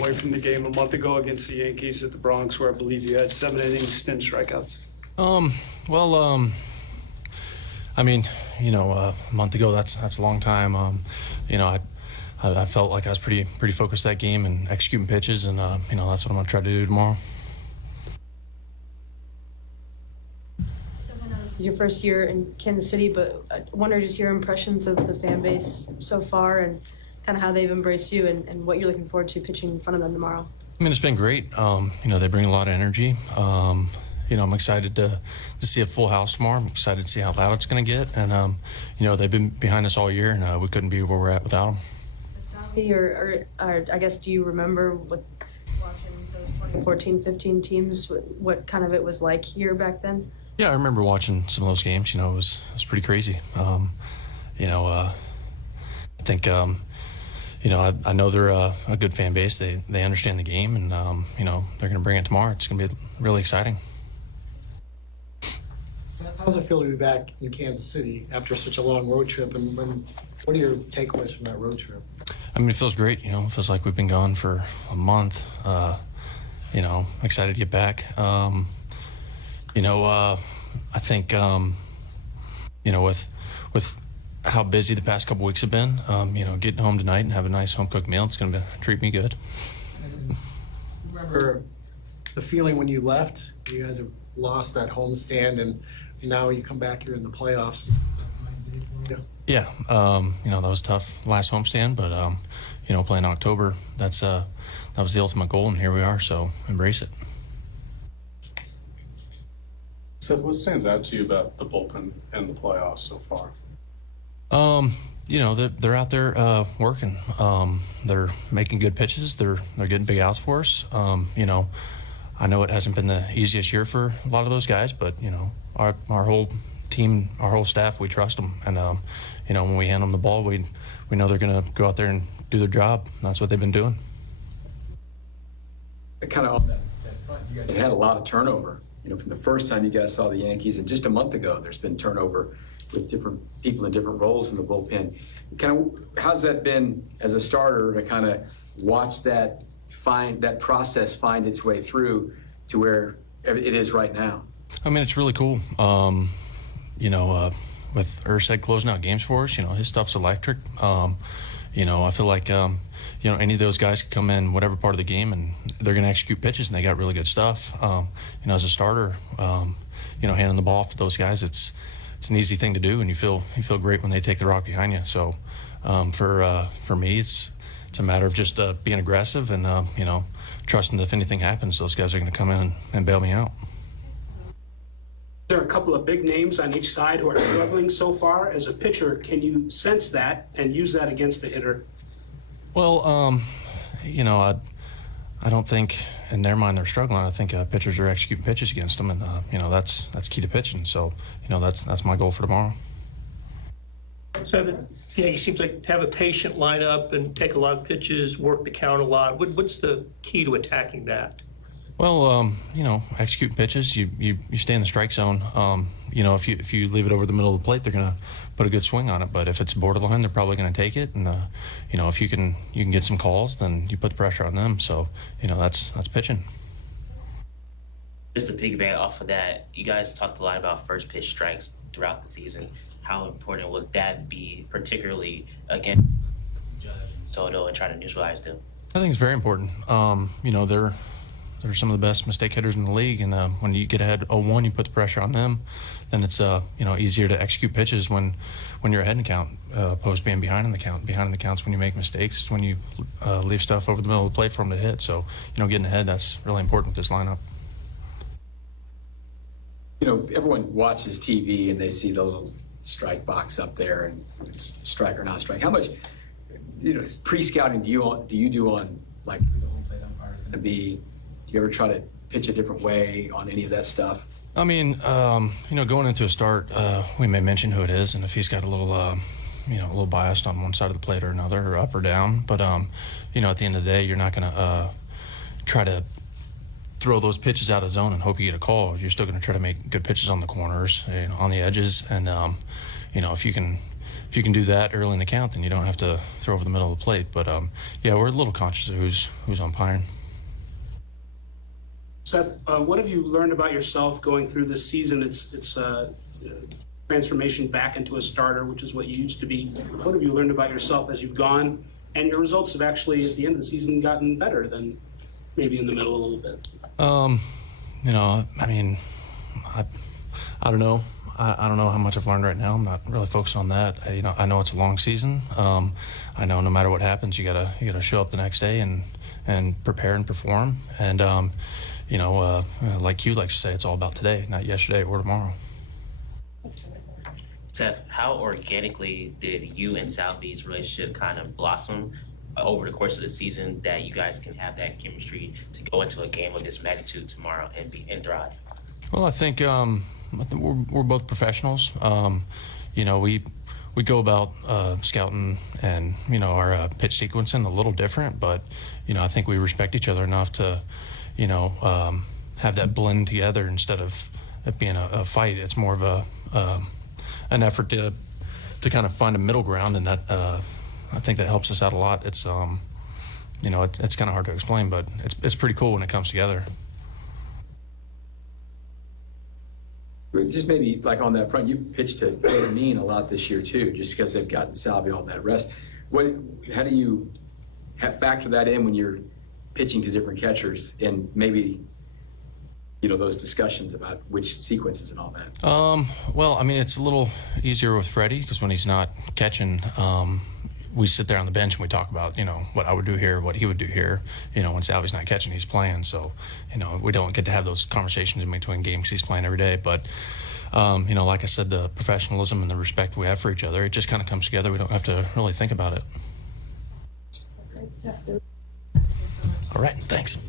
takeaway from the game a month ago against the Yankees at the Bronx, where I believe you had 7 innings, 10 strikeouts? I mean, a month ago, that's a long time. I felt like I was pretty focused that game and executing pitches, and that's what I'm gonna try to do tomorrow. So I know this is your first year in Kansas City, but I wonder just your impressions of the fan base so far and kind of how they've embraced you and what you're looking forward to pitching in front of them tomorrow. I mean, it's been great. They bring a lot of energy. I'm excited to see a full house tomorrow. I'm excited to see how loud it's going to get. And, they've been behind us all year, and we couldn't be where we're at without them. Or I guess, do you remember watching those 2014-15 teams, what kind of it was like here back then? Yeah, I remember watching some of those games. It was pretty crazy. I think, I know they're a good fan base. They understand the game, and, they're going to bring it tomorrow. It's going to be really exciting. Seth, how does it feel to be back in Kansas City after such a long road trip? And what are your takeaways from that road trip? I mean, it feels great. It feels like we've been gone for a month. Excited to get back. I think, with how busy the past couple weeks have been, getting home tonight and having a nice home-cooked meal, it's going to treat me good. Remember the feeling when you left? You guys have lost that homestand, and now you come back here in the playoffs. Yeah, that was tough last homestand, but playing October, that was the ultimate goal, and here we are. So embrace it. Seth, what stands out to you about the bullpen and the playoffs so far? They're out there working. They're making good pitches. They're getting big outs for us. I know it hasn't been the easiest year for a lot of those guys, but our whole team, our whole staff, we trust them. And when we hand them the ball, we know they're going to go out there and do their job. That's what they've been doing. Kind of on that front, you guys had a lot of turnover. From the first time you guys saw the Yankees, and just a month ago, there's been turnover with different people in different roles in the bullpen. Kind of, how's that been as a starter to kind of watch that process find its way through to where it is right now? I mean, it's really cool. With Ursack closing out games for us, his stuff's electric. I feel like, any of those guys could come in whatever part of the game and they're going to execute pitches, and they got really good stuff. As a starter, handing the ball off to those guys, it's an easy thing to do, and you feel great when they take the rock behind you. So for me, it's a matter of just being aggressive and trusting that if anything happens, those guys are going to come in and bail me out. There are a couple of big names on each side who are struggling so far. As a pitcher, can you sense that and use that against the hitter? Well, I don't think in their mind they're struggling. I think pitchers are executing pitches against them, and that's key to pitching. So that's my goal for tomorrow. So he seems like have a patient lineup and take a lot of pitches, work the count a lot. What's the key to attacking that? Well, executing pitches, you stay in the strike zone. If you leave it over the middle of the plate, they're going to put a good swing on it. But if it's borderline, they're probably going to take it. And if you can get some calls, then you put the pressure on them. So that's pitching. Just to piggyback off of that, you guys talked a lot about first pitch strikes throughout the season. How important would that be, particularly against Judge and Soto, and trying to neutralize them? I think it's very important. They're some of the best mistake hitters in the league, and when you get ahead 0-1, you put the pressure on them. Then it's easier to execute pitches when you're ahead in the count, opposed to being behind in the count. Behind in the count's when you make mistakes. It's when you leave stuff over the middle of the plate for them to hit. So getting ahead, that's really important with this lineup. Everyone watches TV and they see the little strike box up there, and it's strike or not strike. How much pre-scouting do you do on like who the home plate umpire is going to be? Do you ever try to pitch a different way on any of that stuff? I mean, going into a start, we may mention who it is, and if he's got a little biased on one side of the plate or another, or up or down. But at the end of the day, you're not going to try to throw those pitches out of zone and hope you get a call. You're still going to try to make good pitches on the corners, on the edges, and if you can if you can do that early in the count, then you don't have to throw over the middle of the plate. But yeah, we're a little conscious of who's umpiring. Seth, what have you learned about yourself going through this season? It's transformation back into a starter, which is what you used to be. What have you learned about yourself as you've gone? And your results have actually, at the end of the season, gotten better than maybe in the middle a little bit. You know, I mean, I don't know. I don't know how much I've learned right now. I'm not really focused on that. You know, I know it's a long season. I know no matter what happens, you gotta show up the next day and prepare and perform. And you know, like you like to say, it's all about today, not yesterday or tomorrow. Seth, how organically did you and Salvy's relationship kind of blossom over the course of the season that you guys can have that chemistry to go into a game of this magnitude tomorrow and thrive? Well, I think we're both professionals. You know, we go about scouting and, you know, our pitch sequencing a little different, but, you know, I think we respect each other enough to, you know, have that blend together instead of it being a fight. It's more of an effort to kind of find a middle ground, and that I think that helps us out a lot. It's you know, it's kind of hard to explain, but it's pretty cool when it comes together. Just maybe like on that front, you've pitched to Mean a lot this year too, just because they've gotten Salvy all that rest. How do you factor that in when you're pitching to different catchers and maybe, you know, those discussions about which sequences and all that? Well, I mean, it's a little easier with Freddie because when he's not catching, we sit there on the bench and we talk about, you know, what I would do here, what he would do here. You know, when Salvy's not catching, he's playing. So, you know, we don't get to have those conversations in between games because he's playing every day. But, you know, like I said, the professionalism and the respect we have for each other, it just kind of comes together. We don't have to really think about it. All right, thanks.